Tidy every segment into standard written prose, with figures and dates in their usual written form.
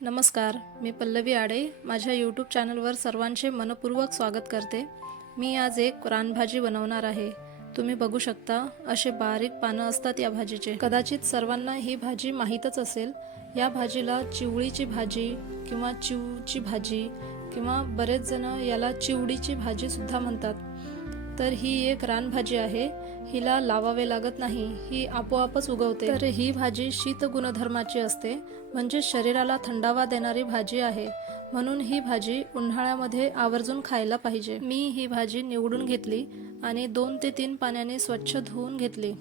नमस्कार, मी पल्लवी आडे माझ्या यूट्यूब चॅनलवर सर्वांचे मनपूर्वक स्वागत करते। मी आज एक रानभाजी बनवणार आहे। तुम्ही बघू शकता असे बारीक पानं असतात या भाजीचे। कदाचित सर्वांना ही भाजी माहीतच असेल। या भाजीला चिवळीची भाजी किंवा चिवची भाजी किंवा बरेच जण याला चिवडीची भाजी सुद्धा म्हणतात। तर ही एक रानभाजी आहे, हिला लावावे लागत नाही, ही आपोआपच उगवते। तर ही भाजी शीत गुणधर्माची असते, म्हणजे शरीराला थंडावा देणारी भाजी आहे, म्हणून ही भाजी उन्हाळ्यामध्ये आवर्जून खायला पाहिजे। मी ही भाजी निवडून घेतली आणि 2 ते 3 पाण्याने स्वच्छ धुवून घेतली।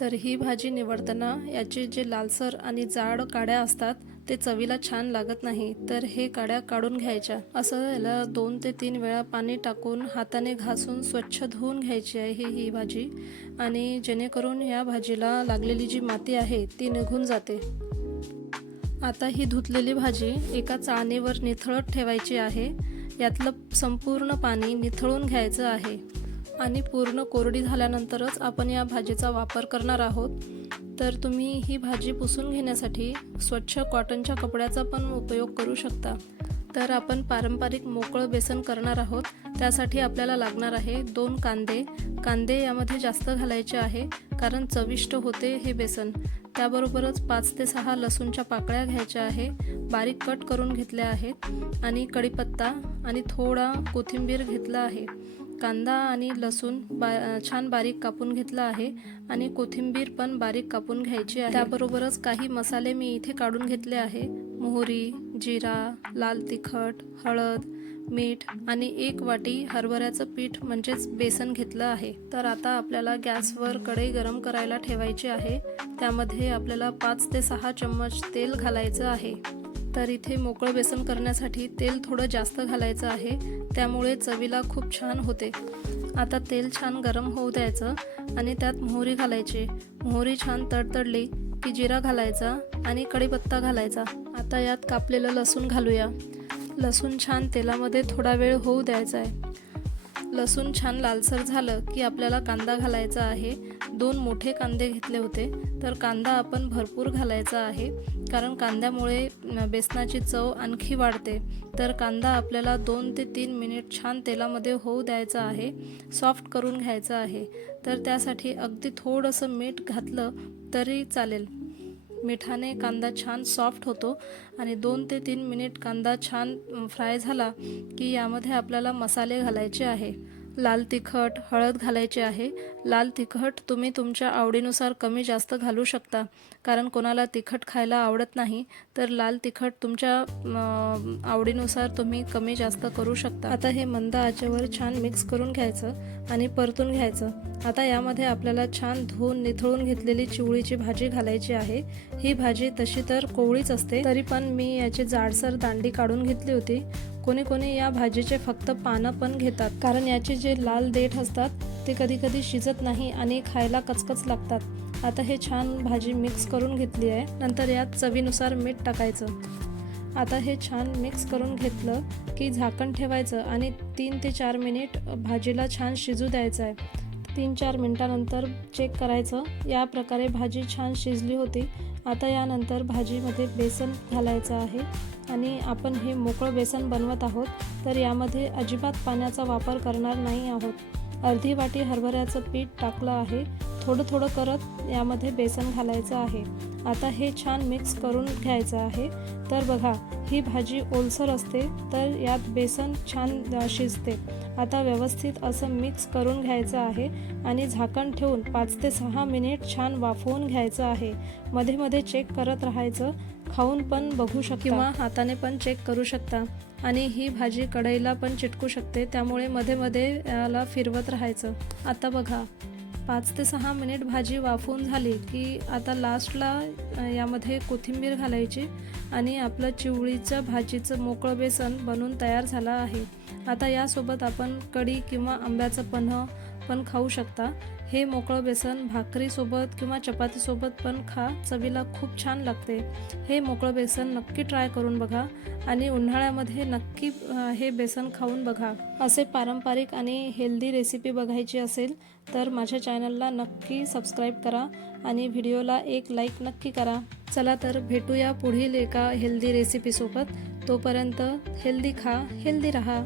तर ही भाजी निवडताना याचे जे लालसर आणि जाड काड्या असतात ते चवीला छान लागत नाही, तर हे काड्या काढून घ्यायच्या। असं याला 2 ते 3 वेळा पाणी टाकून हाताने घासून स्वच्छ धुवून घ्यायची आहे ही भाजी, आणि जेणेकरून या भाजीला लागलेली जी माती आहे ती निघून जाते। आता ही धुतलेली भाजी एका चाळणीवर निथळत ठेवायची आहे। यातलं संपूर्ण पाणी निथळून घ्यायचं आहे आणि पूर्ण कोरडी झाल्यानंतरच आपण या भाजीचा वापर करणार आहोत। तर तुम्ही ही भाजी पुसून घेण्यासाठी स्वच्छ कॉटनच्या कपड्याचा पण उपयोग करू शकता। तर आपण पारंपरिक मोकळं बेसन करणार आहोत, त्यासाठी आपल्याला लागणार आहे 2 कांदे। कांदे यामध्ये जास्त घालायचे आहे कारण चविष्ट होते हे बेसन। त्याबरोबरच 5 ते 6 लसूणच्या पाकळ्या घ्यायच्या आहे, बारीक कट करून घेतल्या आहेत, आणि कढीपत्ता आणि थोडा कोथिंबीर घेतला आहे। कांदा आणि लसूण छान बारीक कापून घेतला आहे आणि कोथिंबीर पण बारीक कापून घ्यायची आहे। त्याबरोबरच काही मसाले मी इथे काढून घेतले आहे, मोहरी, जिरा, लाल तिखट, हळद, मीठ आणि 1 वाटी हरभऱ्याचं पीठ म्हणजेच बेसन घेतलं आहे। तर आता आपल्याला गॅसवर कढई गरम करायला ठेवायची आहे। त्यामध्ये आपल्याला 5 ते 6 चम्मच तेल घालायचं आहे। तर इथे मोकळं बेसन करण्यासाठी तेल थोडं जास्त घालायचं आहे, त्यामुळे चवीला खूप छान होते। आता तेल छान गरम होऊ द्यायचं आणि त्यात मोहरी घालायची। मोहरी छान तडतडली की जिरा घालायचा आणि कढीपत्ता घालायचा। आता यात कापलेलं लसूण घालूया। लसूण छान तेलामध्ये थोडा वेळ होऊ द्यायचा आहे। लसूण छान लालसर झालं की आपल्याला कांदा घालायचा आहे। 2 मोठे कांदे घेतले होते, तर कांदा आपण भरपूर घालायचा आहे, कारण कांद्यामुळे बेसनाची चव आणखी वाढते। तर कांदा आपल्याला 2 ते 3 मिनिट छान तेलामध्ये होऊ द्यायचा आहे, सॉफ्ट करून घ्यायचा आहे। तर त्यासाठी अगदी थोडंसं मीठ घातलं तरी चालेल। मिठाने कांदा छान सॉफ्ट होतो आणि 2 ते 3 मिनिट कांदा छान फ्राय झाला की यामध्ये आपल्याला मसाले घालायचे आहे। लाल तिखट, हळद घालायचे आहे। लाल तिखट तुम्ही तुमच्या आवडीनुसार कमी जास्त घालू शकता, कारण कोणाला तिखट खायला आवडत नाही, तर लाल तिखट तुमच्या आवडीनुसार तुम्ही कमी जास्त करू शकता। आता हे मंद आचेवर छान मिक्स करून घ्यायचं आणि परतून घ्यायचं। आता यामध्ये आपल्याला छान धुवून निथळून घेतलेली चिवळीची भाजी घालायची आहे। ही भाजी तशी तर कोवळीच असते, तरी पण मी याची जाडसर दांडी काढून घेतली होती। कोणी कोणी या भाजीचे फक्त पानं पण घेतात, कारण याचे जे लाल देठ असतात ते कधी कधी शिजत नाही आणि खायला कचकच लागतात। आता हे छान भाजी मिक्स करून घेतली आहे। नंतर यात चवीनुसार मीठ टाकायचं। आता हे छान मिक्स करून घेतलं की झाकण ठेवायचं आणि 3 ते 4 मिनिट भाजीला छान शिजू द्यायचं आहे। 3-4 मिनिटानंतर चेक करायचं। या प्रकारे भाजी छान शिजली होती। आता यानंतर भाजीमध्ये बेसन घालायचं आहे आणि आपण हे मोकळं बेसन बनवत आहोत, तर यामध्ये अजिबात पाण्याचा वापर करणार नाही आहोत। अर्धी वाटी हरभऱ्याचं पीठ टाकलं आहे, थोडं थोडं करत यामध्ये बेसन घालायचं आहे। आता हे छान मिक्स करून घ्यायचं आहे। तर बघा, ही भाजी ओलसर असते, तर यात बेसन छान शिजते। आता व्यवस्थित असं मिक्स करून घ्यायचं आहे आणि झाकण ठेवून 5 ते 6 मिनिट छान वाफवून घ्यायचं आहे। मध्ये मध्ये चेक करत राहायचं, खाऊन पण बघू शकता किंवा हाताने पण चेक करू शकता, आणि ही भाजी कढईला पण चिटकू शकते, त्यामुळे मध्ये मध्ये याला फिरवत राहायचं। आता बघा, 5 ते 6 मिनिट भाजी वाफवून झाली की आता लास्टला यामध्ये कोथिंबीर घालायची आणि आपलं चिवळीचं भाजीचं मोकळं बेसन बनून तयार झालं आहे। आता यासोबत आपण कढी किंवा आंब्याचं पन्ह पण खाऊ शकता। हे मोकळं बेसन भाकरीसोबत किंवा चपातीसोबत पण खा, चवीला खूप छान लागते. हे मोकळं बेसन नक्की ट्राय करून बघा आणि उन्हाळ्यामध्ये नक्की हे बेसन खाऊन बघा. असे पारंपरिक आणि हेल्दी रेसिपी बघायची असेल तर माझ्या चॅनलला नक्की सबस्क्राईब करा आणि व्हिडिओला एक लाईक नक्की करा. चला तर भेटूया पुढील एका हेल्दी रेसिपीसोबत. तोपर्यंत हेल्दी खा, हेल्दी रहा.